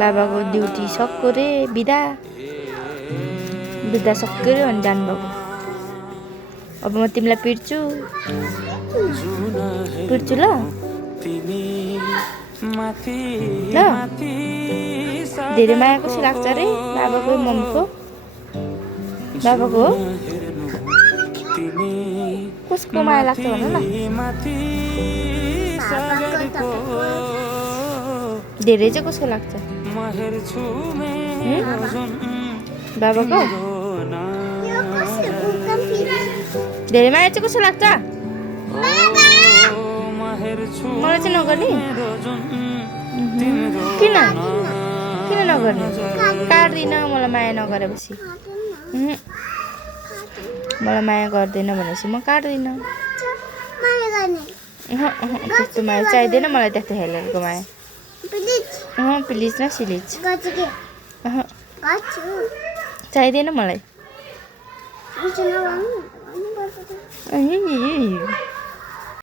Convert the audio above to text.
बाबाको ड्युटी सक्यो रे बिदा सक्यो रे अनि जानुभएको। अब म तिमीलाई पिट्छु ल ल। धेरै माया कसो लाग्छ रे बाबाको मम्मीको? बाबाको कसको माया लाग्छ भन न? धेरै चाहिँ कसको लाग्छ? बाबाको धेरै माया चाहिँ कसो लाग्छ? मलाई चाहिँ नगर्ने? किन किन नगर्ने? काट्दिन मलाई माया नगरेपछि। मलाई माया गर्दैन भनेपछि म काट्दिन। त्यस्तो माया चाहिँदैन मलाई, त्यस्तो हेलेरको माया। प्लिज न सिलिज चाहिँदैन मलाई।